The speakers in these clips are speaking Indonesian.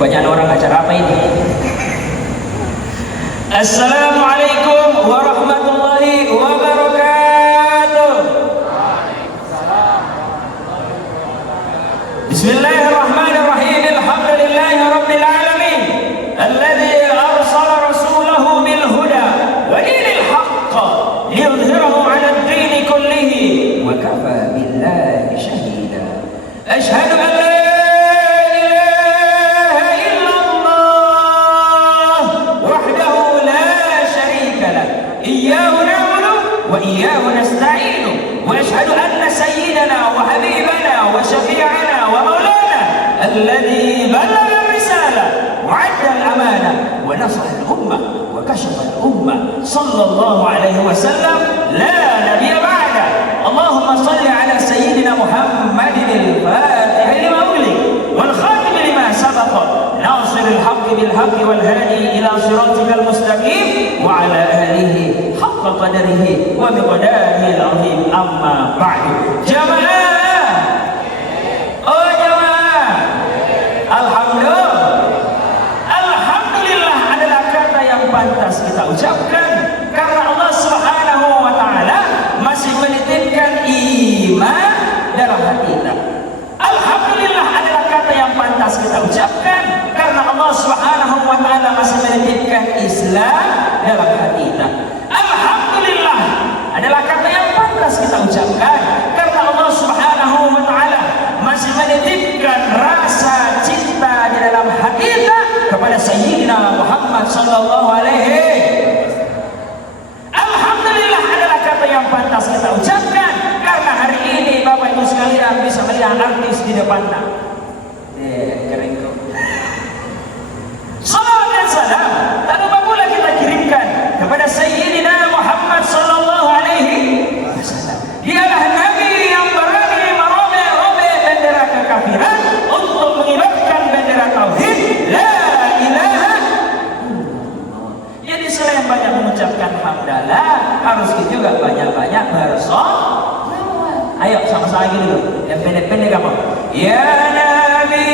Banyak orang acara apa ini? Assalamualaikum warahmatullahi wabarakatuh. Bismillahirrahmanirrahim. Alhamdulillahi rabbil alamin. Alladzi arsala rasulahu bil huda wa dinil haqq liyudhhirahu 'ala ad-din kullihi wa kafa billahi shahida. Asyhadu an la إياه نعبد وإياه نستعين وأشهد أن سيدنا وحبيبنا وشفيعنا ومولانا الذي بلغ الرسالة وعد الأمانة ونصح الأمة وكشف الأمة صلى الله عليه وسلم لا نبي بعده. اللهم صل على سيدنا محمد الفاتح لما أغلق والخاتم لما سبق ناصر الحق بالحق والهادي إلى صراطك المستقيم وعلى آله حق قدره ومقداره العظيم. أما بعد. Jamaah, oh jamaah, Alhamdulillah adalah kata yang pantas kita ucapkan karena Allah Subhanahu wa Ta'ala masih menitipkan iman dalam hati kita. Alhamdulillah adalah kata yang pantas kita ucapkan karena Allah Subhanahu wa Ta'ala masih menitipkan Islam dalam hati kita. Alhamdulillah adalah kata yang pantas kita ucapkan karena Allah Subhanahu wa Ta'ala masih menitipkan rasa cinta di dalam hati kita kepada Sayyidina Muhammad sallallahu alaihi. Alhamdulillah adalah kata yang pantas kita ucapkan karena hari ini Bapak Ibu sekalian bisa melihat artis di depannya. Keren kok. Salam dan salam tak lupa pula kita kirimkan kepada Sayyidina Muhammad sallallahu alaihi wasallam. Dialah Nabi yang berani merobek-robek bendera kekafiran untuk mengibarkan bendera tauhid la ilaha illallah. Jadi selain banyak mengucapkan hamdalah, harus juga banyak-banyak bersolawat. Ayo sama-sama lagi dulu. Yang pendek-pendek kamu. Ya Nabi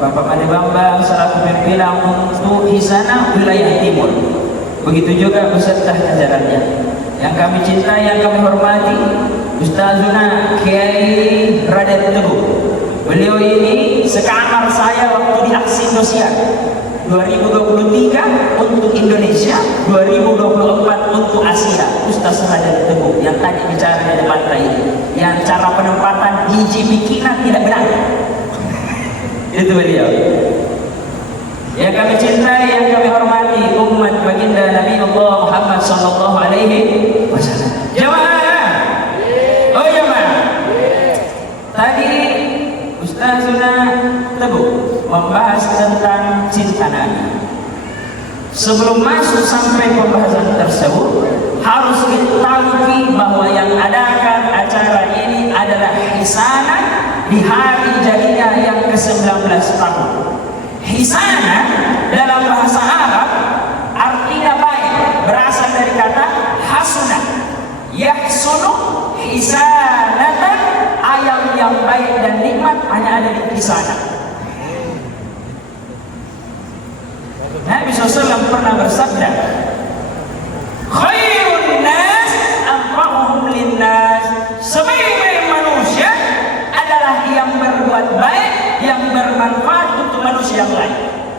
Bapak Made Bambang selaku pimpinan untuk Hisana wilayah Timur, begitu juga beserta jajarannya. Yang kami cintai, yang kami hormati, Ustazuna Kiai Raden Teguh. Beliau ini sekamar saya waktu di aksi Indosiar 2023 untuk Indonesia, 2024 untuk Asia. Ustaz Raden Teguh yang tadi bicara di depan ini, yang cara penempatan biji bikinan tidak benar. Itu beliau. Yang kami cintai, yang kami hormati, umat baginda Nabi Allah Muhammad sallallahu alaihi wasallam. Jamaah. Oh jamaah. Tadi Ustazuna Teguh membahas tentang cinta Nabi. Sebelum masuk sampai pembahasan tersebut, harus diketahui bahwa yang adakan acara ini adalah Hisana di hari jadinya yang ke-19 tahun. Hisana dalam bahasa Arab artinya baik, berasal dari kata hasuna. Yahsunu hisanatan, ayam yang baik dan nikmat hanya ada di hisana. Nabi SAW pernah bersabda, khairun nas anfa'uhum linnas, sebaik-baik manusia adalah yang berbuat baik, yang bermanfaat untuk manusia yang lain.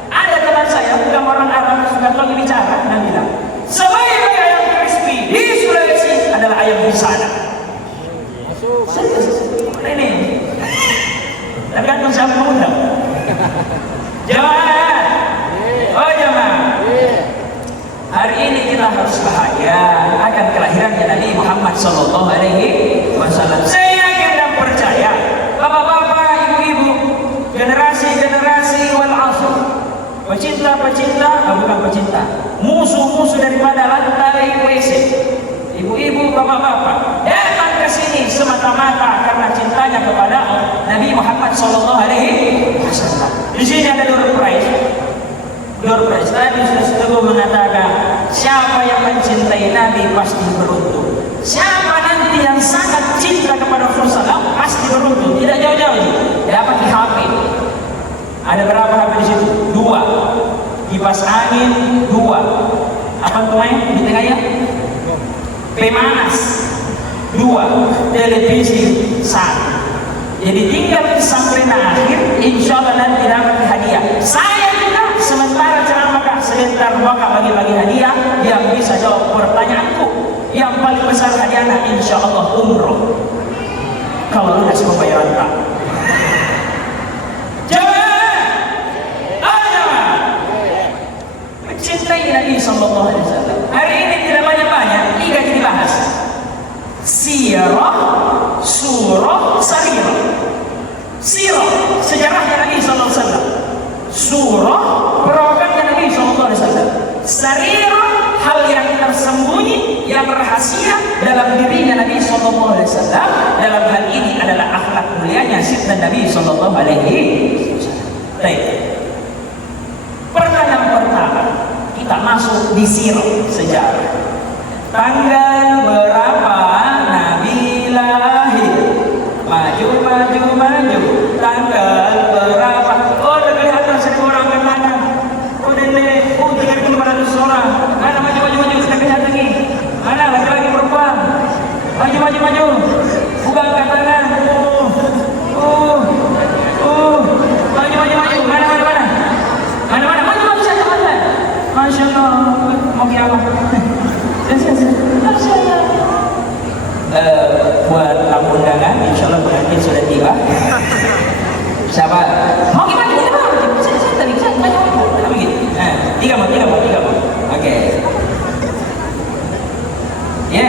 Ada teman saya, bukan orang Arab, sudah tahu bicara, dia bilang, sebaik-baik ayam crispy di Sulawesi adalah ayam Hisana. Ini tergantung siapa mengundang. Jamaah, oh jamaah, hari ini kita harus bahagia akan kelahirannya Nabi Muhammad sallallahu alaihi wasallam. Saya yakin dan percaya, bapak-bapak, ibu-ibu, generasi-generasi wal asr, semata-mata karena cintanya kepada Nabi Muhammad Sallallahu Alaihi Wasallam. Di sini ada door prize. Door prize tadi sudah mengatakan siapa yang mencintai Nabi pasti beruntung. Siapa nanti yang sangat cinta kepada Rasulullah pasti beruntung. Tidak jauh-jauh dapat di HP. Ada berapa HP di situ? 2. Kipas angin 2. Apa tuh main di tengahnya? Pemanas 2, televisi 1. Jadi tinggal sampai akhir, insya Allah nanti dapat hadiah. Saya juga sementara ceramah sebentar maka bagi-bagi hadiah yang bisa jawab pertanyaanku. Yang paling besar hadiahnya insya Allah umroh. Kalau lunas pembayaran tak. Jawab. Ayo. Mencintai Nabi Sallallahu Alaihi Wasallam. Hari ini tidak banyak-banyak, 3 jadi bahas. Sirah, surah, sarirah. Sirah, sejarahnya Nabi Sallallahu Alaihi Wasallam. Surah, perawakannya Nabi Sallallahu Alaihi Wasallam. Sarirah, hal yang tersembunyi, yang rahasia dalam dirinya Nabi Sallallahu Alaihi Wasallam. Dalam hal ini adalah akhlak mulianya sifat Nabi Sallallahu Alaihi Wasallam. Baik. Pertanyaan pertama, kita masuk di sirah sejarah. Tanggal berapa Nabi lahir? Maju, maju, maju. Tanggal berapa? Oh, udah kelihatan 1.000 orang bertanya. Oh, nenek, oh 3.500 orang. Mana maju, maju, maju? Sudah kelihatan nih. Mana laki-laki perempuan? Maju, maju, maju. Buka angkat tangan. Maju, maju, maju. Mana, mana, mana? Mana, mana? Maju, maju saja, mana? Masya Allah. Mau kiamat. Buat tamu undangan, insya Allah pengantin sudah tiba. Siapa? Mau gimana? Saya tadi saya begini. 3 mau. Oke. Ya,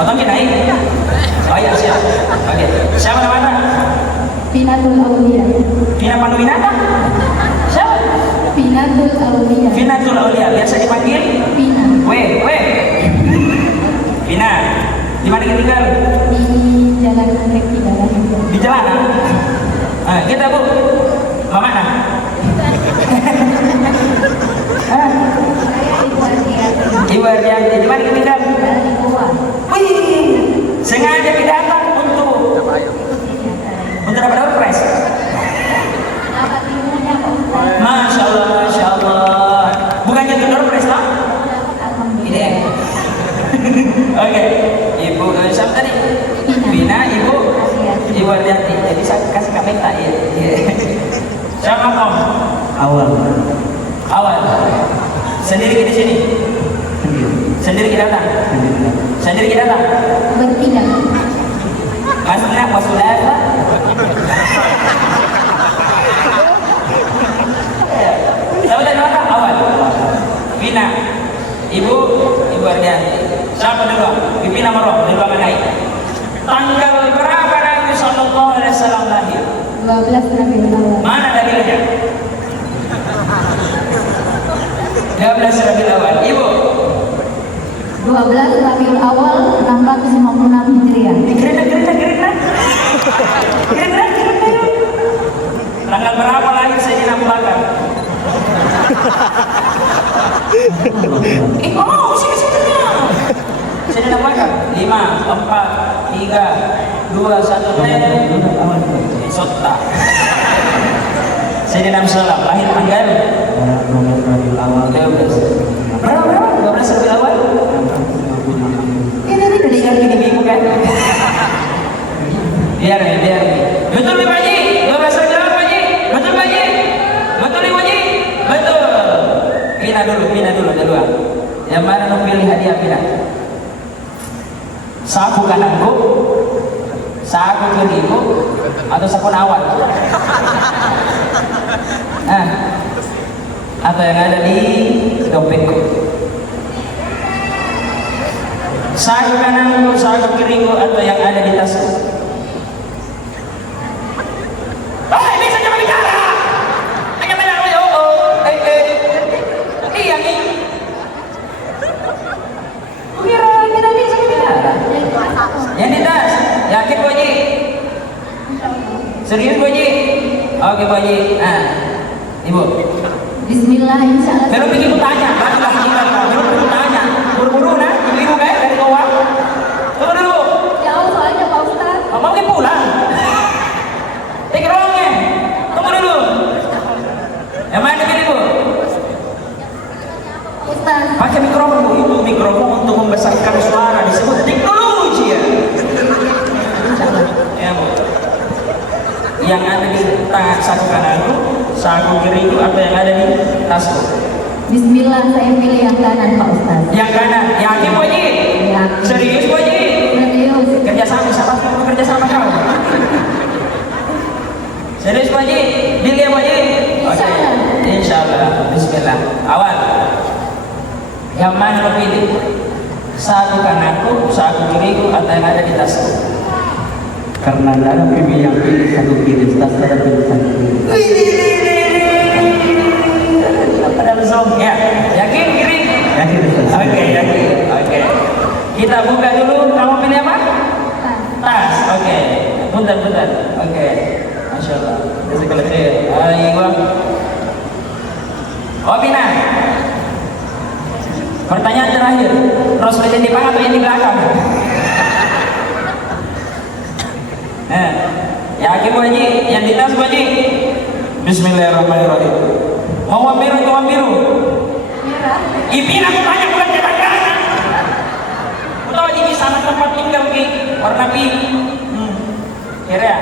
potong kita naik. Oh ya siap. Oke. Siapa namanya? Finatul Aulia. Vina Panduwinata? Siapa? Finatul Aulia. Finatul Aulia. Biasa dipanggil? Vina. Vina. Di mana kita tinggal? Di Jalan Anggrek Tidara. Di jalanan. Kita Bu. Mana? Ibu Ardianti. Di mana kita tinggal? Di Goa. Wih, sengaja datang untuk dapat surprise. Dapat ilmunya Pak Ustaz. Masya Allah. Bukannya untuk surprise lah? Ini. Oke, Ibu siapa tadi? Bina, Ibu Ardianti. Jadi saya kasih kamera ya. Siapa Om? Awal. Sendiri di sini. Sendiri kita datang. Bertiga. Masuklah, wasulala. Tahu dari mana? Awal. Bina, Ibu Ardianti. Siapa dulu? Pipi nama roh, dulu naik. Tanggal berapa Nabi Sallallahu Alaihi Wasallam lahir? 12 Rabiul Awal. Mana dalilnya? 12 Rabiul Awal. Ibu? 12 Rabiul Awal 656 Hijriah. Gerina. Tanggal berapa lahir Sayyidina Abu Bakar? Ngomong sini. Sayyidina Abu Bakar 5, 4, 3, 2, 1. Sota. Sayyidina Abu Salam lahir tanggal 12 Rabiul Awal. 12. Berapa? 12 Rabiul Awal? Ini dengar gini bingung kan? Biar. Betul Pak Haji? 12 Rabiul Awal Pak Haji? Betul Pak Haji? Betul Ibu Haji? Betul. Pina dulu. Yang mana mau pilih hadiah Pina? Saku kananku, saku kiriku, atau saku awal? Atau yang ada di dompetku? Saku kananku, saku kiriku, atau yang ada di tasku? Bisa jangan bicara. Hanya bilang iya nih. Kira bisa bicara. Yang di tas, yang Serius Bu Haji? Oke Bu Haji. Nah, Ibu. Bismillah insyaallah. Baru bikin tanya, barulah kita baru bikin tanya. Buru-buru nah, ibu kayak dari bawah. Tunggu dulu. Jauh soalnya Pak Ustaz. Mau pulang. Take rolnya. Tunggu dulu. Yang mana ini Bu? Pak Ustaz. Pakai mikrofon Bu, itu mikrofon untuk membesarkan suara disebut teknologi ya. Ya Bu. Yang ada di tangan saku kananku, saku kiri itu apa yang ada di tasku? Bismillah saya pilih yang kanan Pak Ustaz. Yang kanan, yakin Bu Haji? Yakin. Serius Bu Haji? Serius. Kerja sama, siapa yang mau kerja sama kau? Serius Bu Haji? Deal ya Bu Haji? Insyaallah. Insyaallah. Bismillah. Awal. Yang mana kau pilih? Saku kananku, saku kiriku, atau yang ada di tasku? Karena tidak ada pipi yang pilih satu kiri, tas ada pilih satu kiri. Pada zong ya. Yakin kiri? Yakin Ustaz? Oke, yakin. Oke. Kita buka dulu. Kamu pilih apa? Tas. Oke. Bentar. Oke. Masya Allah. Jazakallah khair. Ayo. Opina. Pertanyaan terakhir. Rasul yang di depan atau yang di belakang? Yakin Bu Haji? Yang di tas Bu Haji? Bismillahirrahmanirrahim. Mau warna biru atau warna biru? Merah. Ipin aku tanya bukan kadang-kadang. Aku tahu di sana tempat tinggal Ki. Warna pink. Kira ya?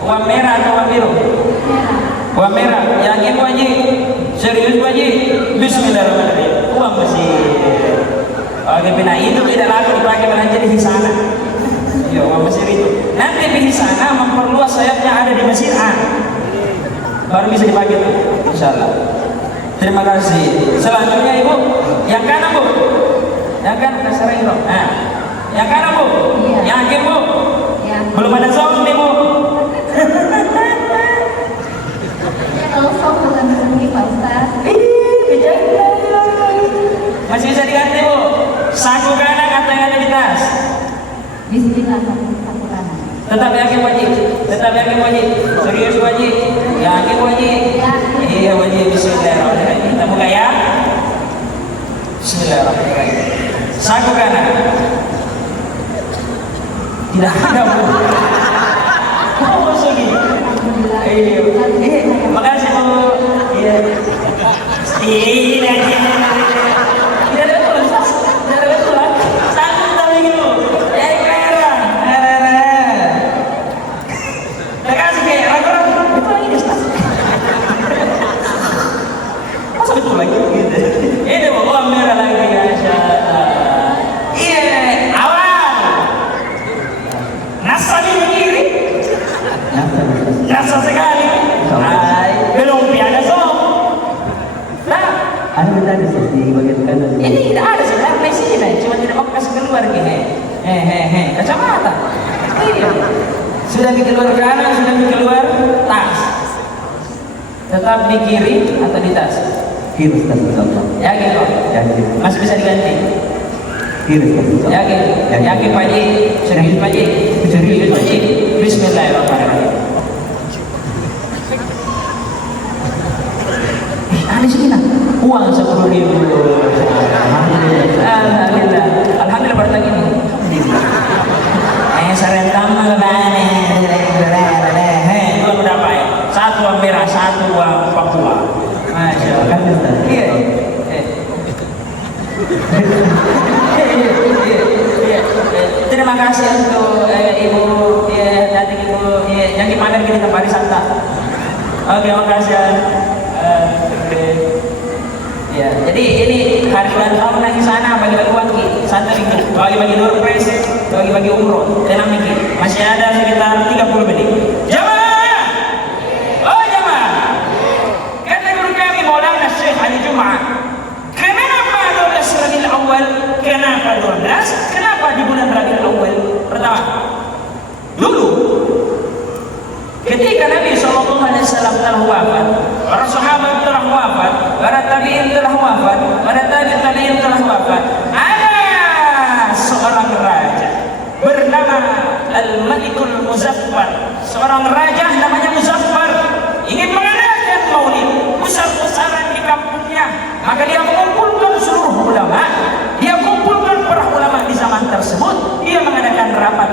Warna merah atau warna biru? Merah. Warna merah. Yakin Bu Haji? Serius Bu Haji? Bismillahirrahmanirrahim. Uang bersih. Oke, Pina itu tidak laku dipakai belanja di sana. Ya, uang Mesir itu. Nanti di sana memperluas sayapnya ada di Mesir. Baru bisa dipakai tuh, insyaallah. Terima kasih. Selanjutnya Ibu, yang kanan Bu. Yang kanan sering dong. Nah, yang kanan Bu. Iya. Yakin Bu? Ya. Belum ada zong nih Bu. Kalau sok bukan begini Pak Ustaz. Masih bisa diganti Bu. Saku kanan atau yang ada di tas? Bismillah satu kanan. Tetap yakin wajib, tetap yakin wajib. Serius wajib, yakin wajib. Iya wajib. Bismillahirrahmanirrahim. Kita buka ya. Bismillahirrahmanirrahim. Saku kanan. Tidak ada Bu. Oh masuk ini. Makasih Bu. Iya. Tidak ada betul. Tidak ada betul. Satu tapi gitu. Betul lagi gitu. Ini bawa merah lagi Masya Allah. Iya, awal. Nasa di kiri. Nasa sekali. Belum ada som. Nah, Ada benda di sini bagian kanan. ini tidak ada sebenarnya di sini, cuma tidak mau kasih keluar gini. Kacamata. Iya. Sudah bikin keluar kanan, sudah bikin keluar tas. Tetap di kiri atau di tas? Kiri Ustaz insyaallah. Yakin kok? Yakin. Masih bisa diganti? Kiri Ustaz insyaallah. Yakin? Yakin Pak Haji? Serius Pak Haji? Serius Pak Haji? Bismillahirrahmanirrahim. Ada sini nak? Uang 10.000. Alhamdulillah. Alhamdulillah baru lagi nih. Serentang lebaran. Dua berapa ya? Satu uang merah, satu uang Papua. Masya Allah. Iya. Terima kasih untuk Ibu Dating Ibu yang dipandan kita tempat wisata. Oke, makasih. Ya, jadi ini hari ulang tahun lagi sana bagi-bagi uang Ki, satu Ki, bagi-bagi door prize, bagi-bagi umroh, tenang Ki, masih ada sekitar 30 menit. Jamaah, oh jamaah, kata guru kami Maulana Syekh Ali Jumat, kenapa 12 Rabiul Awal? Kenapa 12? Kenapa di bulan Rabiul Awal? Pertama, dulu ketika Nabi SAW telah wafat, para sahabat telah wafat, para tabi'in telah wafat, para tabi'in telah wafat, ada seorang raja bernama Al-Malikul Muzaffar seorang raja namanya Muzaffar ingin mengadakan maulid besar-besaran di kampungnya. Maka dia mengumpulkan seluruh ulama, dia mengumpulkan para ulama di zaman tersebut. Dia mengadakan rapat.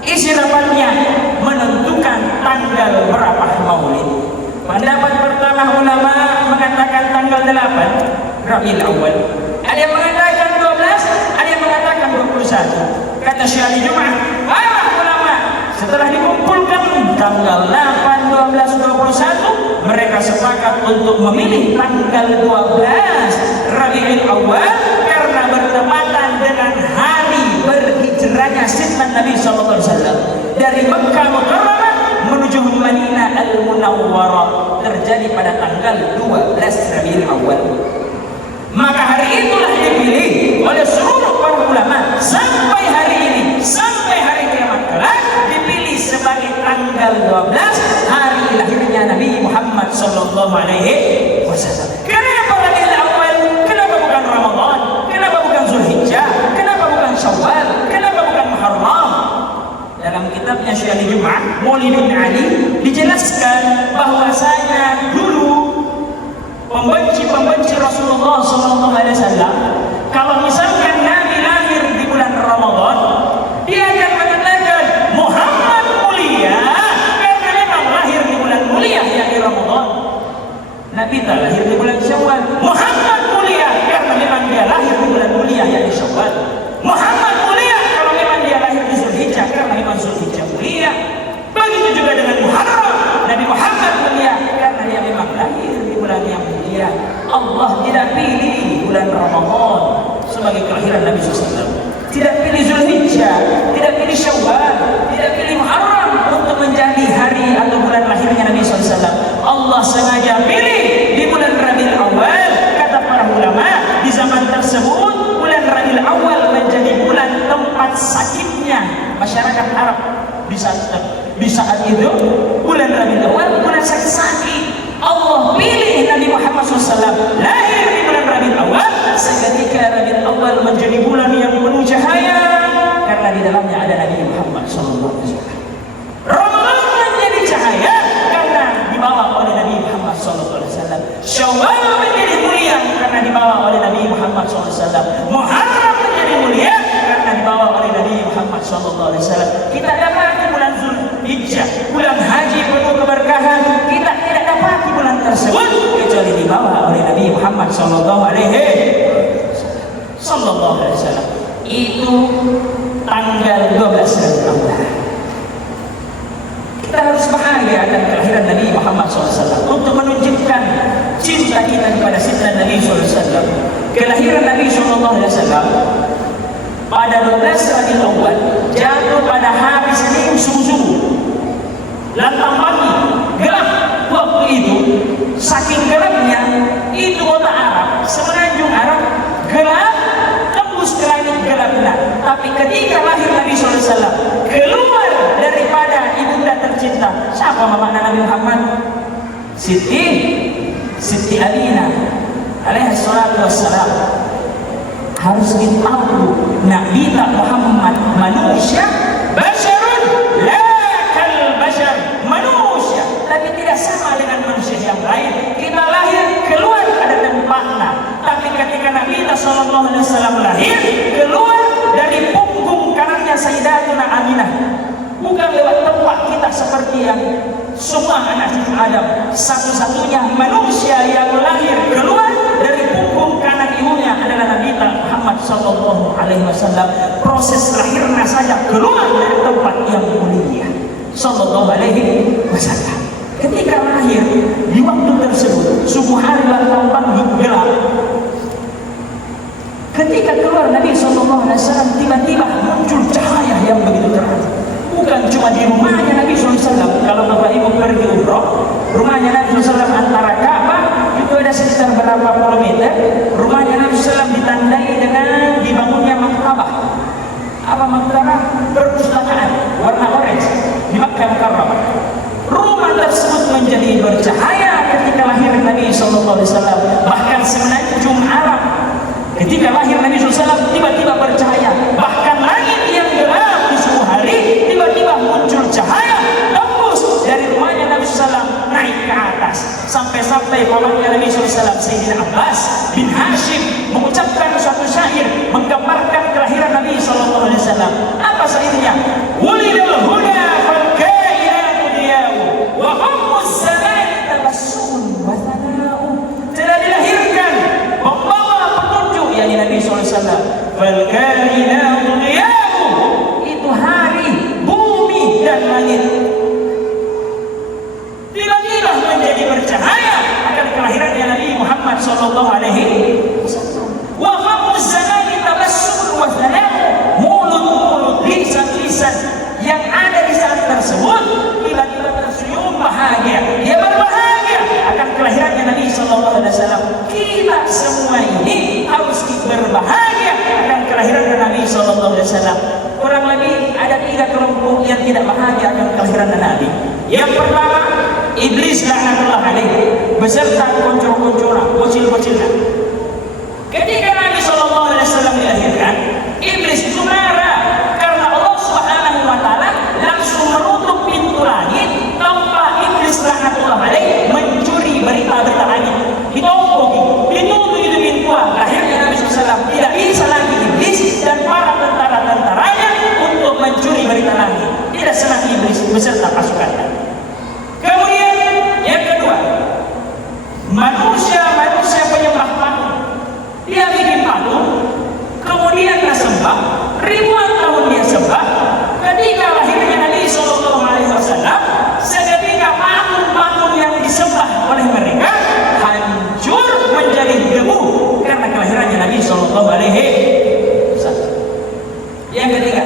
Isi rapatnya menentukan tanggal berapa maulid. Pendapat pertama ulama mengatakan tanggal 8 Rabiul Awal. Ada yang mengatakan 12, ada yang mengatakan 21. Kata Syekh Jumat, para ulama setelah dikumpulkan tanggal 8, 12, 21, mereka sepakat untuk memilih tanggal 12 Rabiul Awal karena bertepatan dengan hari berhijrahnya Sayyidina Nabi sallallahu alaihi wasallam dari Mekkah Mukarramah menuju Madinah Al-Munawwarah terjadi pada tanggal 12 Rabiul Awal. Maka hari itulah dipilih oleh seluruh para ulama sampai hari ini, sampai hari kiamat kelak dipilih sebagai tanggal 12 hari lahirnya Nabi Muhammad sallallahu alaihi wasallam. Kenapa Rabiul Awal? Kenapa bukan Ramadan? Kenapa bukan Zulhijjah? Kenapa bukan Syawal? Kenapa bukan Muharram? Dalam kitabnya Syekh Jumat, Maulidun Ali, dijelaskan bahwasanya dulu pembenci Rasulullah SAW, kalau misalkan Nabi lahir di bulan Ramadan, dia akan mengatakan Muhammad mulia karena memang lahir di bulan mulia yakni Ramadan. Nabi tak lahir di bulan Syawal. Muhammad mulia karena memang dia lahir di bulan mulia yakni Syawal. Muhammad mulia kalau memang dia lahir di Zulhijjah karena memang Zulhijjah mulia. Begitu juga dengan Muharram. Nabi Muhammad mulia karena dia memang lahir di bulan yang mulia. Allah tidak pilih bulan Ramadan sebagai kelahiran Nabi SAW. Tidak pilih Zulhijjah, tidak pilih Syawal, tidak pilih Muharram untuk menjadi hari atau bulan lahirnya Nabi SAW. Allah sengaja pilih di bulan Rabiul Awal. Kata para ulama, di zaman tersebut bulan Rabiul Awal menjadi bulan tempat sakitnya masyarakat Arab. Di saat itu bulan Rabiul Awal bulan sakit. Allah pilih Nabi Muhammad SAW lahir di bulan Rabiul Awal. Seketika Rabiul Awal menjadi bulan yang penuh cahaya karena di dalamnya ada Nabi Muhammad SAW. Ramadan menjadi cahaya karena dibawa oleh Nabi Muhammad SAW. Syawal menjadi mulia karena dibawa oleh Nabi Muhammad SAW. Muharram menjadi mulia karena dibawa oleh Nabi Muhammad SAW. Kita dapat bulan Zulhijjah, bulan haji penuh keberkahan, kita tidak dapat di bulan tersebut kecuali dibawa oleh Nabi Muhammad sallallahu alaihi wasallam. Itu tanggal 12 Rabiul Awal. Kita harus bahagia akan kelahiran Nabi Muhammad SAW untuk menunjukkan cinta kita kepada Sayyidina Nabi SAW. Kelahiran Nabi SAW pada 12 Rabiul Awal jatuh pada hari Senin subuh-subuh. Lantang pagi, gelap waktu itu. Saking gelapnya itu kota Arab, semenanjung Arab gelap, tembus ke langit gelapnya. Tapi ketika lahir Nabi SAW keluar daripada ibunda tercinta, siapa mama Nabi Muhammad? Siti Aminah alaihi salatu wassalam. Harus ditahu Nabi Muhammad manusia, basyarun la kal basyar, manusia tapi tidak sama dengan manusia yang lain. Kita lahir keluar ada tempatnya, tapi ketika Nabi SAW lahir keluar dari punggung kanannya Sayyidatuna Aminah, bukan lewat tempat kita seperti yang semua anak cucu Adam. Satu-satunya manusia yang lahir keluar dari punggung kanan ibunya adalah Nabi Muhammad sallallahu alaihi wasallam. Proses lahirnya saja keluar dari tempat yang mulia sallallahu alaihi wasallam. Ketika lahir di waktu tersebut subuh hari lantang pagi gelap. Ketika keluar Nabi sallallahu alaihi wasallam tiba-tiba muncul cahaya yang begitu terang. Bukan cuma di rumahnya Nabi SAW. Kalau Bapak Ibu pergi umroh, rumahnya Nabi SAW antara Ka'bah itu ada sekitar berapa puluh meter. Rumahnya Nabi SAW ditandai dengan dibangunnya maktabah. Apa maktabah? Perpustakaan warna orange di Makkah Mukarramah. Rumah tersebut menjadi bercahaya ketika lahir Nabi SAW. Bahkan semenanjung Arab ketika lahir Nabi SAW tiba-tiba bercahaya. Bahkan langit yang gelap di subuh hari tiba-tiba muncul cahaya. tersebut tiba-tiba tersenyum bahagia. Dia berbahagia akan kelahirannya Nabi Sallallahu Alaihi Wasallam. Kita semua ini harus berbahagia akan kelahiran Nabi Sallallahu Alaihi Wasallam. Kurang lebih ada 3 kelompok yang tidak bahagia akan kelahiran Nabi. Yang pertama, iblis laknatullah alaihi beserta konco-koncona, bocil-bocilnya. Ketika Nabi Sallallahu Alaihi Wasallam dilahirkan, iblis itu marah karena Allah Subhanahu Wa Taala langsung menutup pintu langit tanpa iblis laknatullah alaihi mencuri berita-berita langit. Ditutup itu pintuan. Akhirnya Nabi SAW tidak bisa lagi iblis dan para tentara-tentaranya untuk mencuri berita langit. Tidak senang iblis beserta pasukannya. Kemudian yang kedua, manusia penyembah patung. Dia bikin patung, kemudian dia sembah, ribuan tahun dia sembah. Ketika lahirnya Nabi Sallallahu Alaihi Wasallam, seketika patung-patung yang disembah oleh mereka hancur menjadi debu karena kelahirannya Nabi Sallallahu Alaihi Wasallam. Yang ketiga,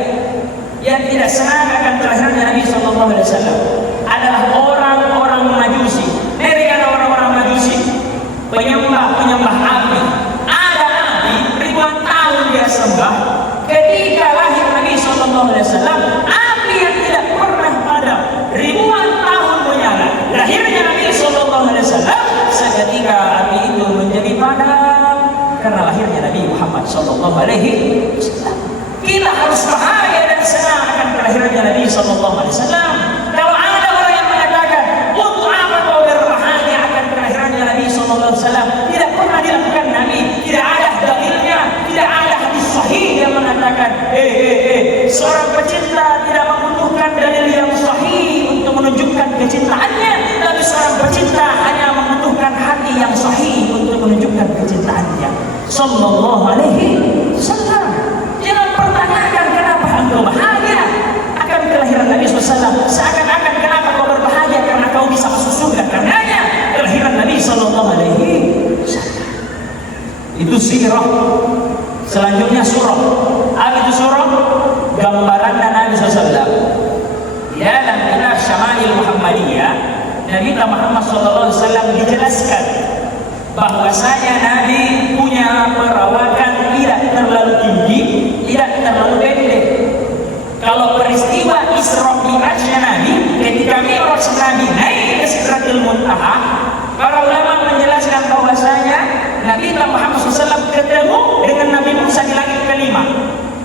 yang tidak senang akan kelahirannya Nabi Sallallahu Alaihi Wasallam adalah orang-orang Majusi. Mereka ada orang-orang Majusi, penyembah api. Ada nabi ribuan tahun dia sembah. Ketika lahir Nabi Sallallahu Alaihi Wasallam, api yang tidak pernah padam ribuan tahun menyala. Lahirnya Nabi Sallallahu Alaihi Wasallam, seketika api itu menjadi padam karena lahirnya Nabi Muhammad Sallallahu Alaihi Wasallam. Kita harus bahagia dan senang akan kelahirannya Nabi Sallallahu Alaihi Wasallam. Kalau ada orang yang mengatakan untuk apa kau berbahagia akan kelahirannya Nabi Sallallahu Alaihi Wasallam, tidak pernah dilakukan Nabi, tidak ada dalilnya, tidak ada hadis sahih yang mengatakan seorang pecinta tidak membutuhkan dalil yang sahih untuk menunjukkan kecintaannya, tapi seorang pecinta hanya membutuhkan hati yang sahih untuk menunjukkan kecintaannya. Sallallahu Alaihi Wasallam. Jangan pertanyakan kenapa engkau bahagia akan kelahiran Nabi SAW. Seakan-akan kenapa kau berbahagia karena kau bisa masuk surga karenanya kelahiran Nabi Sallallahu Alaihi Wasallam. Itu sirah. Selanjutnya surah. Apa itu surah? Gambaran Nabi SAW. Ya, dalam kitab Syama'il Muhammadiyah, Nabi Muhammad SAW dijelaskan bahwasanya Nabi punya perawakan tidak terlalu tinggi, tidak terlalu pendek. Kalau peristiwa Isra Mi'rajnya Nabi, ketika Mi'raj Nabi naik ke Sidratul Muntaha, para ulama menjelaskan bahwasanya Nabi Muhammad SAW ketemu dengan Nabi Musa di langit kelima.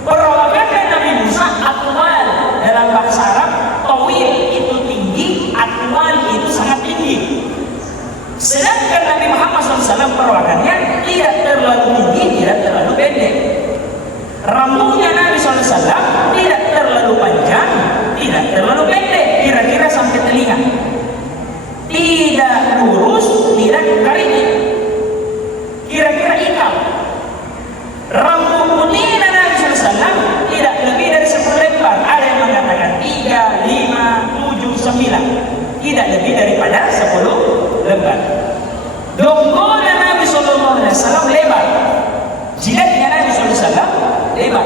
Perawakan Nabi Musa atwal, dalam bahasa Arab tawil itu tinggi, atwal itu sangat tinggi. Sedangkan Nabi Muhammad SAW perawakannya tidak terlalu tinggi, tidak terlalu pendek. Rambutnya Nabi SAW tidak terlalu panjang, tidak terlalu pendek, kira-kira sampai telinga. Tidak lurus, tidak keriting, kira-kira ikal. Rambut putih Nabi SAW tidak lebih dari 10 lembar. Ada yang mengatakan 3, 5, 7, 9. Tidak lebih daripada 10 lembar. Donggolan Nabi SAW lebar. Jidatnya Nabi SAW lebar.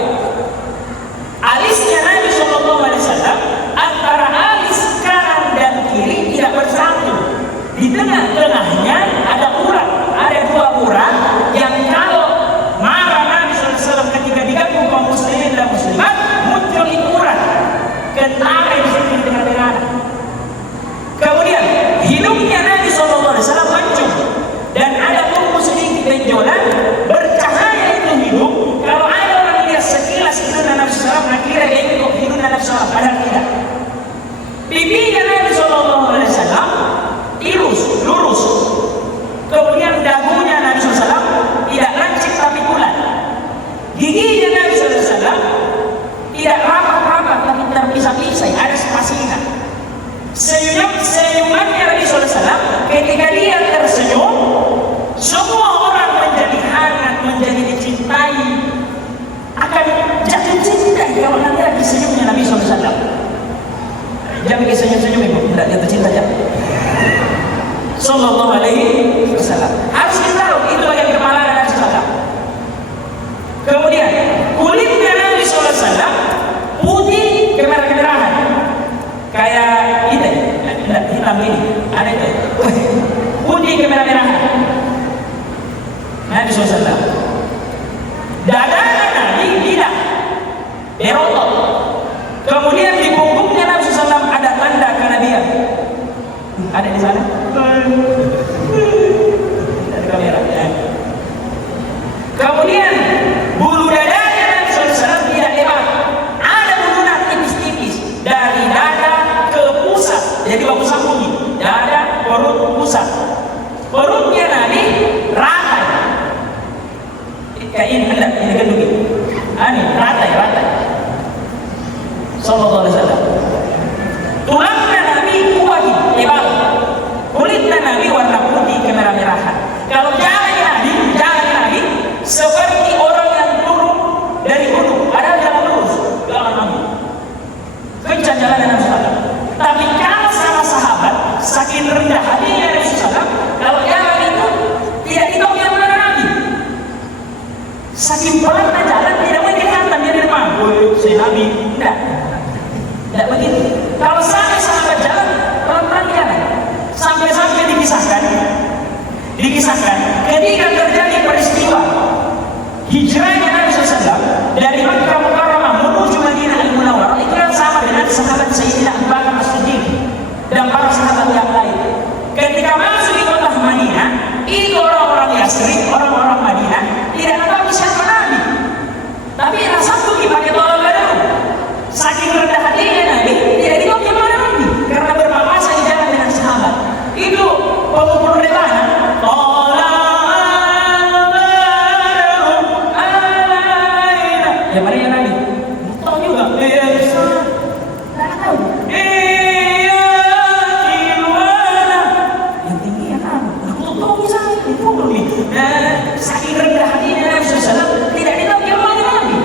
Alisnya Nabi SAW antara alis kanan dan kiri tidak bersatu. Di tengah-tengahnya ada urat. Ada 2 urat yang kalau marah Nabi SAW ketika diganggu kaum muslimin dan muslimat, muncul itu urat. Kentara di sini di tengah-tengah. Kemudian hidungnya Nabi SAW mancung dan ada tumbuh sedikit benjolan, bercahaya itu hidung. Kalau ada orang lihat sekilas hidung Nabi SAW, kira dia itu hidung Nabi SAW, padahal tidak. Pipinya Nabi SAW lurus. Kemudian dagunya Nabi SAW tidak lancip tapi bulat. Giginya Nabi SAW tidak rapat-rapat tapi terpisah-pisah, ada spasinya. Senyumannya Nabi SAW ketika dia tersenyum, semua orang menjadi hangat, menjadi dicintai, akan jatuh cinta kalau nanti lagi senyumnya Nabi SAW. Jangan senyum-senyum itu, tidak jatuh cinta ya. Sallallahu Alaihi Wasallam. Harus kita tahu itu bagian kepala Nabi SAW. Kemudian kulitnya Nabi SAW putih kemerah-kemerahan, kayak Ada di sana? Dari kamera. Kemudian bulu dadanya Nabi SAW tidak lebar. Ada bulunan tipis-tipis dari dada ke pusat. Jadi bagus sambungi. Dada, perut, pusat. Perutnya Nabi ratai. Kayak ini hendak ini kan begini. Ini ratai. Sallallahu alaihi wasallam. Tulangnya Nabi kuat, lebar. Kulitnya Nabi warna putih kemerah-merahan. Kalau jalan Nabi seperti orang yang turun dari gunung. Padahal jalan lurus, jalan Nabi. Kencang jalan Nabi SAW. Tapi kalau sama sahabat, saking rendah hatinya Nabi SAW, kalau jalan itu tidak ditahu yang mana Nabi. Saking pelan jalan tidak mungkin kelihatan dia di depan. Si Nabi, tidak begitu. Kalau sampai sahabat jalan pelan-pelan jalan, sampai dikisahkan ketika terjadi peristiwa hijrahnya Nabi SAW dari Makkah Mukarramah menuju Madinah Al-Munawwarah, itu yang sama dengan sahabat Sayyidina Abu Bakar As-Siddiq dan para sahabat yang lain. Ketika masuk di kota Madinah, itu orang-orang Yasrib, orang-orang Madinah tidak tahu siapa Nabi, tapi satu dipakai tolong baru. Saking rendah hatinya Nabi, tidak tahu siapa Nabi karena berpapasan di jalan dengan sahabat. Itu pengukur rebana. Ya mana yang Nabi? Tahu juga. Tidak tahu. Yang tinggi yang aku tahu misalnya itu belum. Saking rendah hatinya Nabi SAW tidak tahu yang mana Nabi.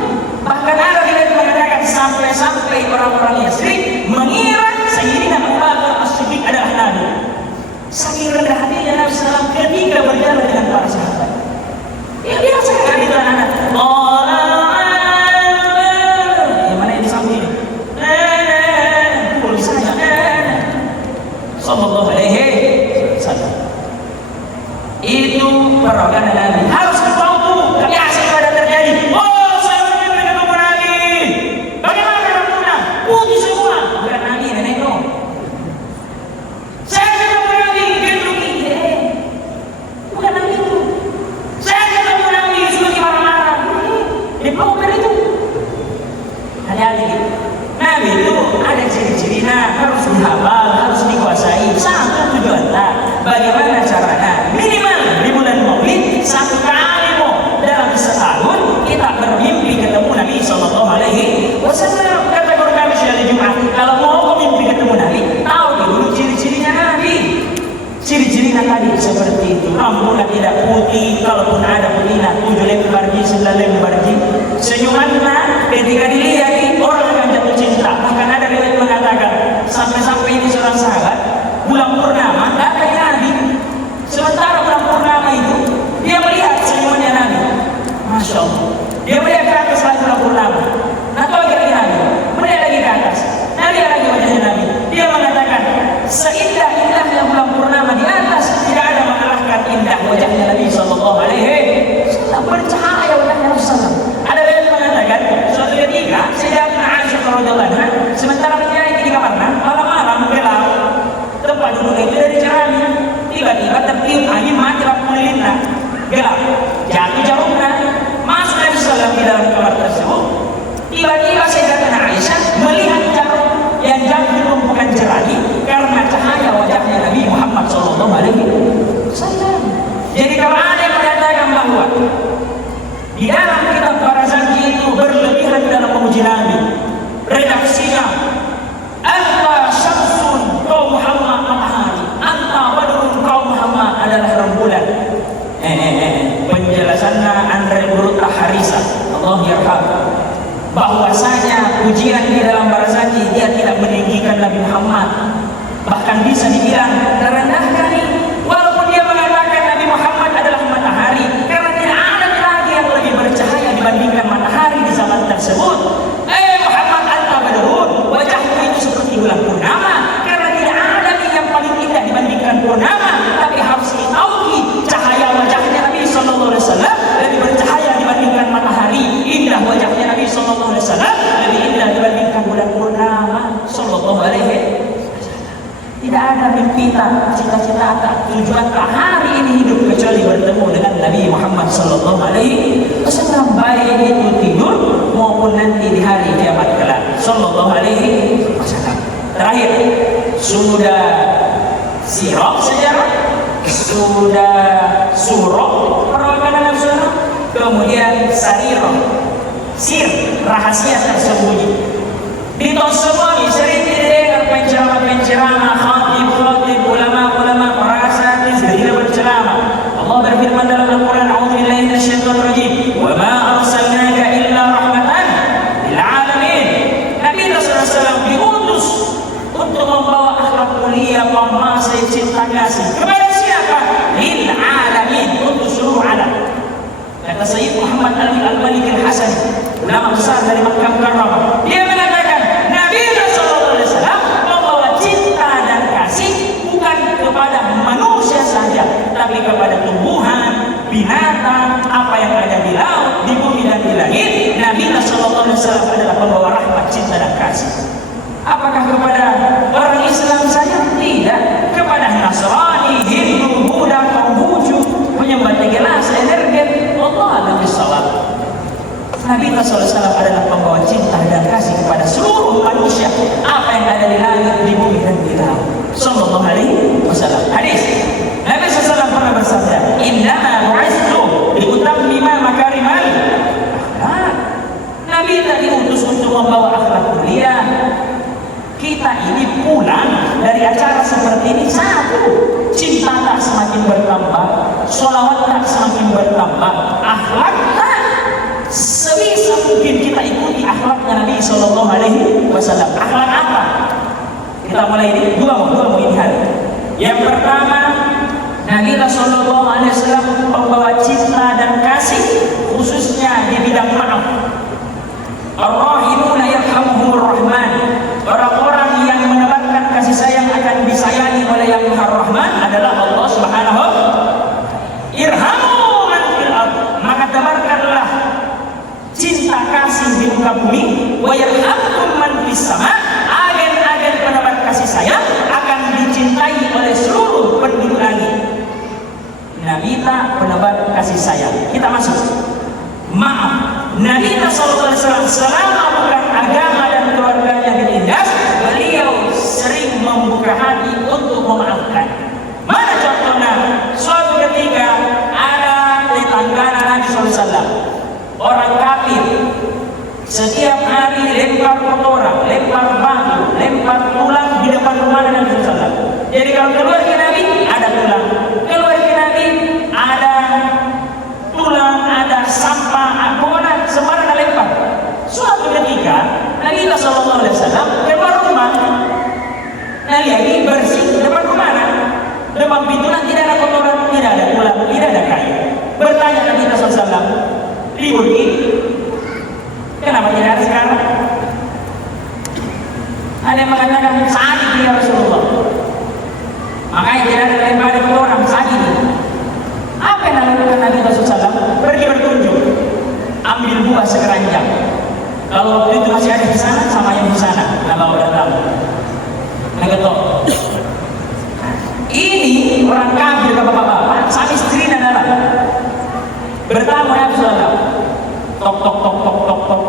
Bahkan ada yang mengatakan sampai orang-orang Yasrib mengira Sayyidina Abu Bakar As-Siddiq adalah Nabi. Saking rendah hatinya Nabi SAW ketika berjalan dengan para sahabat. Ya biasa kan itu anak-anak. Yang mana yang disambung ini? Boleh saja. Sallallahu alaihi wasallam. Itu perogangan Nabi. Harus tahu tuh. Biasa ada terjadi. Saya ingin ketemu Nabi. Bagaimana rambutnya? Putih semua. Bukan Nabi, nenek no. Saya ketemu Nabi, gendruki. Bukan Nabi itu. Saya ketemu Nabi, sudah marah-marah. Diplomir itu. Hati-hati gitu. Nabi itu ada ciri-cirinya, harus dihafal, harus dikuasai. Satu tujuannya, bagaimana caranya? Minimal di bulan Maulid satu kali dalam setahun kita bermimpi ketemu Nabi Sallallahu Alaihi Wasallam. Kata guru kami hari Jumat, kalau mau mimpi ketemu Nabi, tahu dulu ciri-cirinya Nabi. Ciri-cirinya tadi seperti itu. Rambutnya tidak putih, kalaupun ada putihnya 7 lembar ji, 9 lembar ji. Senyumannya ketika dilihat orang akan jatuh cinta. Bahkan ada yang mengatakan sampai-sampai ini seorang sahabat bulan purnama datang Nabi. Sementara bulan purnama itu dia melihat senyumannya Nabi. Masya Allah. Dia melihat ke atas lagi bulan purnama. Nah tahu lagi Nabi, melihat lagi ke atas. Nah lihat lagi wajahnya Nabi. Dia mengatakan seindah-indahnya bulan purnama di atas tidak ada mengalahkan indah wajahnya Nabi Sallallahu Alaihi Wasallam. Bercahaya wajahnya Nabi Sallam. Ada yang mengatakan suatu ketika Sayyidatina Aisyah radhiyallahu anha sementara menyanyi di kamarnya malam-malam gelap, tempat duduk itu dari cerami, tiba-tiba tertiup angin mati lampu lilinnya gelap, jatuh jarumnya masuk Nabi Sallam di dalam kamar tersebut. Tiba-tiba Sayyidatina Aisyah melihat jarum yang jatuh dilumpuhkan jerami karena cahaya wajahnya Nabi Muhammad Sallallahu Alaihi Wasallam. Jadi kalau ada yang mengatakan bahwa di dalam kitab Barazanji itu berlebihan dalam memuji Nabi, redaksinya Anta syamsun kau Muhammad matahari, Anta badrun kau Muhammad adalah rembulan. Penjelasannya Andre Burut Harisa, Allah yarham, bahwasanya pujian di dalam Barazanji dia tidak meninggikan Nabi Muhammad, bahkan bisa dibilang merendahkan. Walaupun dia mengatakan Nabi Muhammad adalah matahari, karena tidak ada lagi yang lebih bercahaya dibandingkan matahari di zaman tersebut. Muhammad anta badrun, wajahmu itu seperti bulan purnama, karena tidak ada yang paling indah dibandingkan purnama. Tapi harus ditahui cahaya wajahnya Nabi Sallallahu Alaihi Wasallam lebih bercahaya dibandingkan matahari. Indah wajahnya Nabi Sallallahu Alaihi Wasallam lebih indah dibandingkan bulan purnama Sallallahu Alaihi Wasallam. Tidak ada mimpi-mimpi cita-cita tak, tujuan tak hari ini hidup kecuali bertemu dengan Nabi Muhammad sallallahu alaihi wasallam, baik itu tidur maupun nanti di hari kiamat kelak sallallahu alaihi wasallam. Terakhir, sudah sirah sejarah, sudah surah perwakilan Nabi sallallahu, kemudian sarirah, sir, rahasia tersembunyi. Di tahun semua ini sering didengar penceramah, khatib, ulama, para asatidz ketika berceramah. Allah berfirman dalam Al-Quran, "A'udzubillahi minasyaitonir rajim, wa ma arsalnaka illa rahmatan lil alamin." Nabi SAW diutus untuk membawa akhlak mulia, pemakai cinta kasih kepada siapa? Lil alamin, untuk seluruh alam. Kata Sayyid Muhammad Al-Malik Al-Hasan, ulama besar dari Makkah Mukarramah, dia mengatakan Nabi SAW membawa cinta dan kasih bukan kepada manusia saja, tapi kepada tumbuhan, binatang, apa yang ada di laut, di bumi dan di langit. Nabi SAW adalah pembawa rahmat, cinta dan kasih. Apakah kepada orang Islam saja? Tidak. Kepada Nasrani, Hindu, Buddha, Konghucu, penyembah gelas, energen, Allah adalah bisawab. Nabi SAW adalah pembawa cinta dan kasih kepada seluruh manusia, apa yang ada di langit, di bumi dan di laut. Sallallahu alaihi wasallam. Hadis Nabi SAW pernah bersabda, "Innama bu'istu liutammima makarimal akhlaq." Nabi tadi diutus untuk membawa akhlak mulia. Kita ini pulang dari acara seperti ini, satu, cinta tak semakin bertambah, sholawat tak semakin bertambah, akhlak tak. Sebisa mungkin kita ikuti akhlaknya Nabi Sallallahu Alaihi Wasallam. Akhlak apa? Kita mulai ini dua mau ini hari. Yang pertama, Nabi Sallallahu Alaihi Wasallam membawa cinta dan kasih, khususnya di bidang maaf. Ar-Rahimuna yarhamuhumur Rahman. Orang-orang yang menebarkan kasih sayang akan disayangi oleh Yang Maha Rahman adalah Allah Subhanahu. Irhamu man fil ard, maka tebarkanlah cinta kasih di muka bumi. Wa yarhamkum man fis sama, agen-agen penebar kasih sayang akan dicintai oleh seluruh penduduk langit. Nabi tak penebar kasih sayang. Kita masuk. Maaf. Nabi SAW selama bukan agama dan keluarganya ditindas, beliau sering membuka hati untuk memaafkan. Mana contohnya? Suatu ketika ada tetangga Nabi SAW, orang kafir, setiap hari lempar kotoran, lempar batu, lempar tulang di depan rumah Nabi SAW. Jadi kalau keluar ke Nabi ada tulang, keluar ke Nabi ada tulang, ada sampah, bola, sembarang lempar. Suatu ketika Nabi SAW keluar rumah, Nabi bersih depan rumah, depan pintu tidak ada kotoran, tidak ada tulang, tidak ada kayu. Bertanya Nabi SAW, libur ini kenapa tidak ada sekarang? Ada yang mengatakan saat ini ya Rasulullah, makanya tidak ada lempar kotoran saat ini. Apa yang dilakukan Nabi SAW? Pergi berkunjung, ambil buah sekeranjang. Kalau waktu itu masih ada di sana, sama yang di sana, nah bawa datang, ngegetok. Ini orang kafir ke bapak-bapak, sama istrinya dalam. Bertamu Nabi SAW, tok tok tok tok tok tok.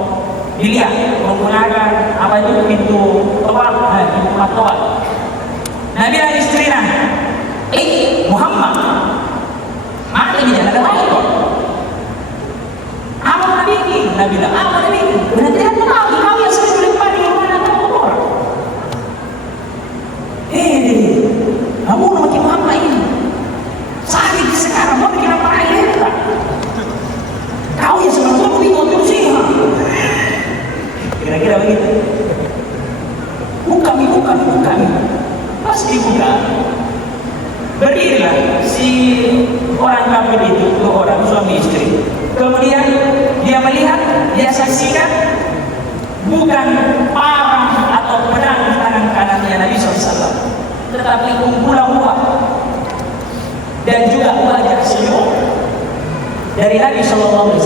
Dilihat menggunakan apa itu pintu toa, pintu toa. Nabi dan istrinya, Muhammad. Maka ini jangan ada lagi kok. Apa Nabi ini? Nabi bilang, apa Nabi ini? Berarti tidak tahu, kau yang sering melempar di mana kamu orang. Kamu nama Muhammad ini. Sakit sekarang, mau bikin apa air tak? Kau yang sebelumnya begitu terus ini. Kira-kira begitu. Buka. Pasti buka. Berdirilah si orang kafir itu, dua orang suami istri. Kemudian dia melihat, dia saksikan bukan parang atau pedang di tangan kanannya Nabi SAW, tetapi kumpulan buah dan juga wajah senyum dari Nabi SAW.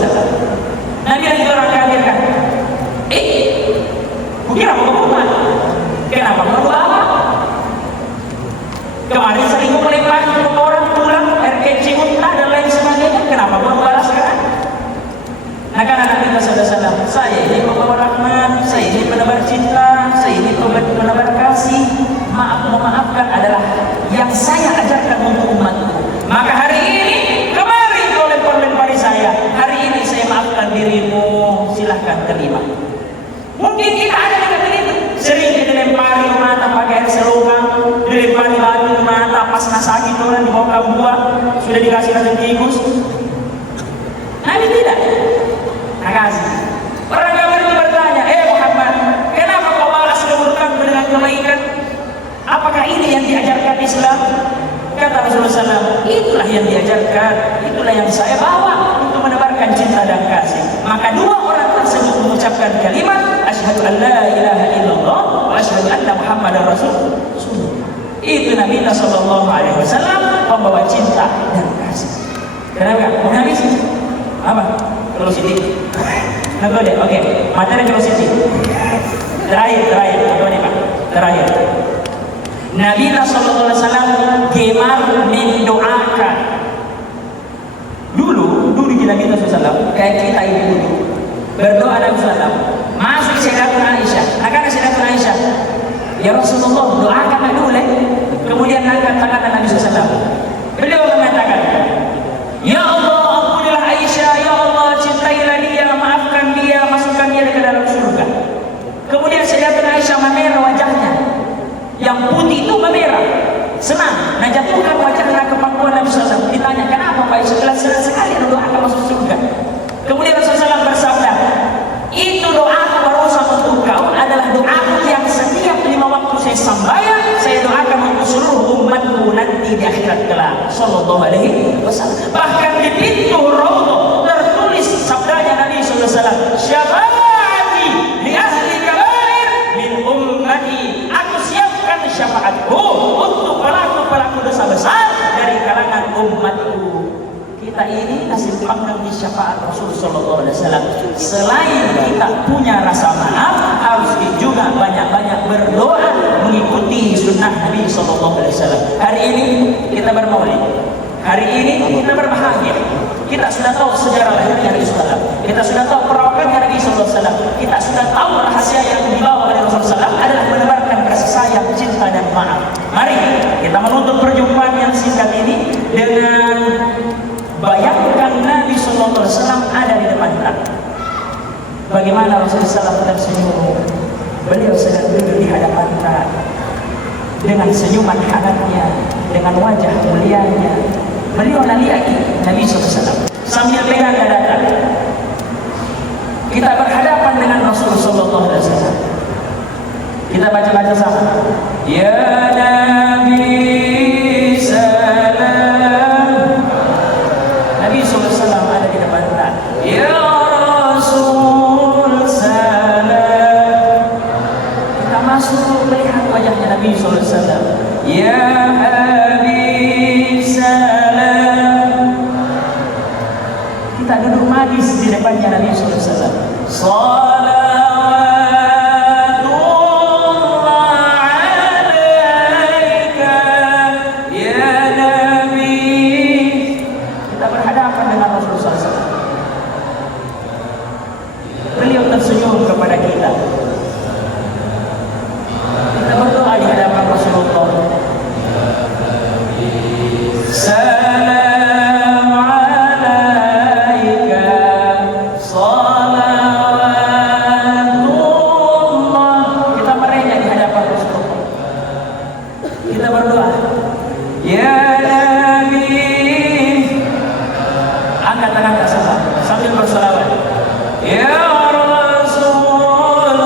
Nabi lagi orang kafir kan? Kukira mau berubah. Kenapa berubah? dengan tikus? Nabi tidak. Nah, kasih. Para gambar itu bertanya, Muhammad, kenapa kau balas keburukanmu dengan kebaikan? Apakah ini yang diajarkan Islam? Kata Rasulullah SAW, itulah yang diajarkan, itulah yang saya bawa untuk menebarkan cinta dan kasih. Maka dua orang tersebut mengucapkan kalimat asyhadu an la ilaha illallah wa asyhadu anna Muhammadar Rasulullah. Itu Nabi sallallahu alaihi wasallam pembawa cinta dan kasih. Kenapa? Mau habis? Apa? Velocity. Nanti deh. Oke. Materi velocity. Terakhir. Apa nih, Pak? Terakhir. Nabi sallallahu alaihi wasallam gemar mendoakan. Dulu di Nabi sallallahu alaihi wasallam kayak kita ini dulu. Berdoa Nabi sallallahu alaihi wasallam. Masuk Sayyidatuna Aisyah. Akan Sayyidatuna Aisyah, ya Rasulullah, doakan dulu. Kemudian angkat tangan Nabi sallallahu alaihi wasallam. Beliau mengatakan, ya Allah, ampunilah Aisyah, ya Allah, cintailah dia, maafkan dia, masukkan dia ke dalam surga. Kemudian Sayyidatuna Aisyah memerah wajahnya. Yang putih itu memerah, senang, menjatuhkan wajahnya ke pangkuan Nabi SAW. Ditanya, kenapa Pak Aisyah? Senang sekali doa akan masuk surga. Kemudian Rasulullah SAW bersabda, itu doaku barusan untuk kau adalah doaku yang setiap 5 waktu saya sembahyang, saya doakan untuk seluruh umatku nanti di akhirat kelak. Sallallahu alaihi wasallam. Bahkan di pintu Raudhah tertulis sabdanya Nabi SAW, syafaati li ahli kabair min ummati. Aku siapkan syafaatku untuk pelaku-pelaku dosa besar dari kalangan umatku. Kita ini nasib panggang di syafaat Rasul sallallahu alaihi wasallam. Selain kita punya rasa maaf, harus juga banyak-banyak berdoa mengikuti sunnah Nabi sallallahu alaihi wasallam. Hari ini kita bermaulid. Hari ini kita berbahagia. Kita sudah tahu sejarah lahirnya Nabi sallallahu alaihi wasallam. Kita sudah tahu perawakannya Nabi sallallahu alaihi wasallam. Kita sudah tahu rahasia yang dibawa oleh Rasulullah SAW adalah menebarkan kasih sayang, cinta dan maaf. Mari kita menutup perjumpaan yang singkat ini dengan bayangkan Nabi sallallahu alaihi wasallam ada di depan kita. Bagaimana Rasulullah SAW tersenyum. Beliau sedang duduk di hadapan kita dengan senyuman hangatnya, dengan wajah mulianya. Beliau naliyaki Nabi SAW sambil pegang dada. Kita berhadapan dengan Rasulullah SAW. Kita baca-baca sama. Ya Nabi salam. Nabi SAW ada di depan kita. Ya Rasul salam. Kita masuk melihat wajahnya Nabi SAW. Ya Habib salam. Kita duduk magis di depannya Nabi SAW. Salatullah alaika ya Nabi. Kita berhadapan dengan Rasulullah SAW. Beliau tersenyum kepada kita. Kita berdoa di hadapan Rasulullah. Salam alaika salawatullah. Kita merengek di hadapan Rasulullah. Kita berdoa. Ya Nabi. Angkat tangan ke atas sambil bersalawat. Ya Rasul,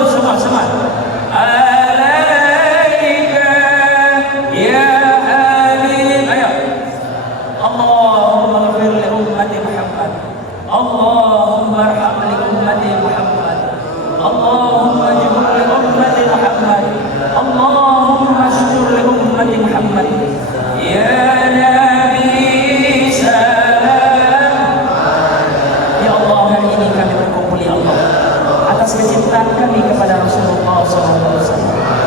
semua alaika ya Habib. Ayo. Allahumma ghfir li ummati Muhammad. Allahumma arham li ummati Muhammad. Allahumma jibur li ummati Muhammad. Allahumma ashkur li ummati Muhammad. Ya Nabi salam. Ya Allah, hari ini kami berkumpul ya Allah atas kecintaan kami kepada Rasulullah SAW.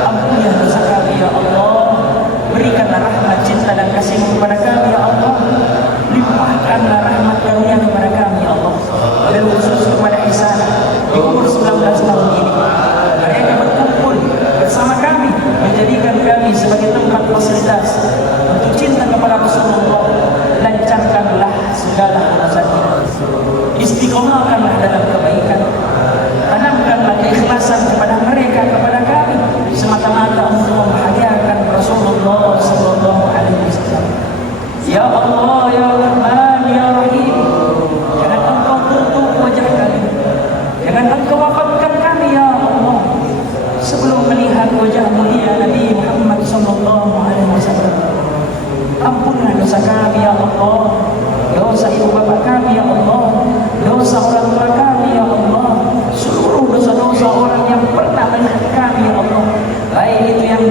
Ampunilah dosa kami ya Allah. Berikanlah rahmat, cinta dan kasih-Mu kepada kami ya Allah. Limpahkanlah rahmat karunia kepada kami ya Allah. Dan khusus kepada Ihsan di umur 19 tahun ini. Mereka berkumpul bersama kami, menjadikan kami sebagai tempat fasilitas untuk cinta kepada Rasulullah. Lancarkanlah segala urusan kita. Istiqomahkanlah dalam kebaikan. Tanamkanlah keikhlasan kepada mereka, kepada kami, semata-mata untuk membahagiakan Rasulullah sallallahu alaihi wasallam. Ya Allah ya Rahman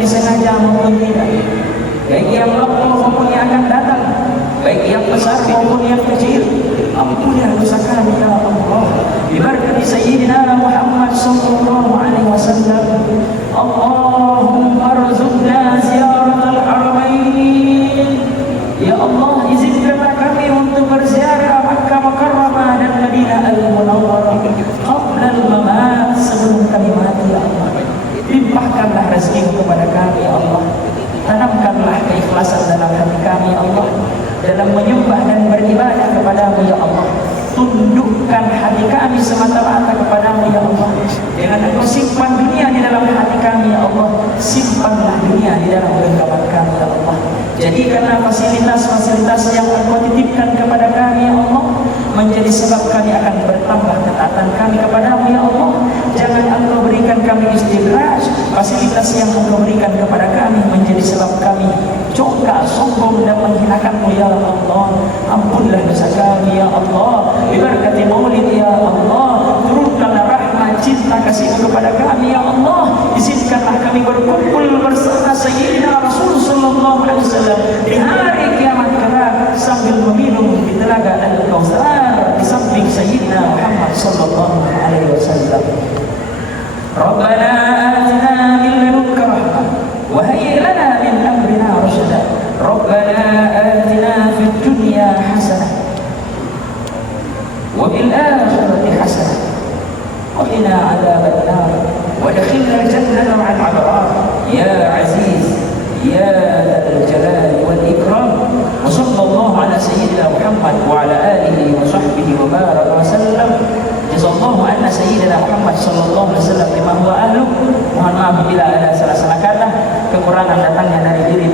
disengaja maupun tidak, baik yang lampau maupun yang akan datang, baik yang besar maupun yang kecil. Ampunilah dosa kami ya Allah, bibarakati Sayyidina Muhammad sallallahu alaihi wasallam. Allahumma rzuqna ziyaratal haramain. Ya Allah, izinkanlah kami untuk berziarah Makkah Mukarramah dan Madinah Al-Munawwarah qabla al-mamat, sebelum kami mati ya Allah. Limpahkanlah rezeki kepada kami ya Allah. Tanamkanlah keikhlasan dalam hati kami ya Allah, dalam menyembah dan beribadah kepadamu ya Allah. Tundukkan hati kami semata-mata kepadamu ya Allah. Jangan Engkau simpan dunia di dalam hati kami ya Allah, simpanlah dunia di dalam genggaman kami ya Allah. Jadikanlah fasilitas-fasilitas yang Engkau titipkan kepada kami ya Allah menjadi sebab kami akan bertambah ketaatan kami kepadamu ya Allah. Jangan Engkau berikan kami istidraj, fasilitas yang Engkau berikan kepada kami menjadi sebab kami congkak, sombong dan menghinakanmu ya Allah. Ampunlah dosa kami ya Allah, bibarakati maulid ya Allah. Turunkanlah rahmat cinta kasih kepada kami ya Allah. Izinkanlah kami berkumpul bersama Sayyidina Rasul sallallahu alaihi wasallam di hari kiamat kelak sambil meminum di telaga Al-Kautsar di samping Sayyidina Muhammad sallallahu alaihi wasallam. Rabbana atina min ladunka rahmah wa hayyi lana min amrina rashada. Rabbana atina fid dunya hasanah wa fil akhirati hasanah wa qina adzaban nar wa adkhilna al-jannata ma'al abrar ya aziz ya dzal jalali wal ikram. Wa sallallahu ala sayyidina Muhammad wa ala alihi wa sahbihi wa baraka wa sallam. Jazallahu anna sayyidina Muhammad sallallahu alaihi wasallam bima huwa ahlu. Mohon maaf bila ada salah-salah kata, kekurangan datangnya dari diri